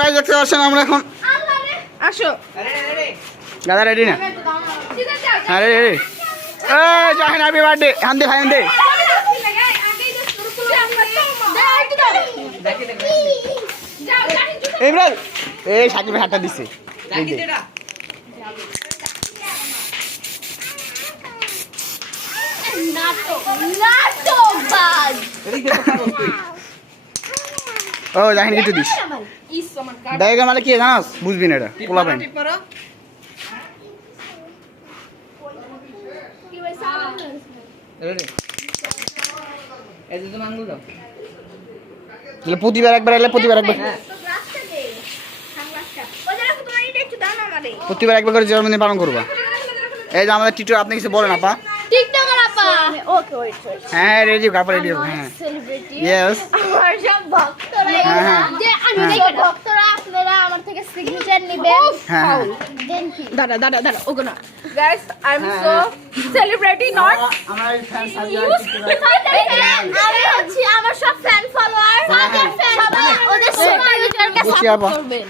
guys দেখতে পাচ্ছেন আমরা এখন আসো দাদা রেডি না হ্যাঁ রেডি রেডি এই জাহিন হ্যাপি বার্থডে হান্দে ভাই হান্দে ইমরান এই সাকিব হাতটা দিছে এই যে ও জাহিন কিছু দিস ডায়গ্রাম মানে কি জানাস বুঝবি না এটা পোলা পাইন প্রতিবার একবার এলে প্রতিবার একবার প্রতিবার একবার করে জন্মদিন পালন করবা এই যে আমাদের টিচার আপনি কিছু বলেন আপা টিকটকার আপা ওকে ওয়েট হ্যাঁ রেডি আপা রেডি হ্যাঁ সেলিব্রিটি ইয়েস আমার সব ভক্তরা যে আমি ভক্তরা আপনারা আমার থেকে সিগনেচার নেবেন হ্যাঁ দেন কি দাঁড়া দাঁড়া দাঁড়া ওগো না guys I am so celebrity not আমরা এই ফ্যান আমি হচ্ছি আমার সব ফ্যান ফলোয়ার সবাই ওদের সিগনেচারকে সাপোর্ট করবেন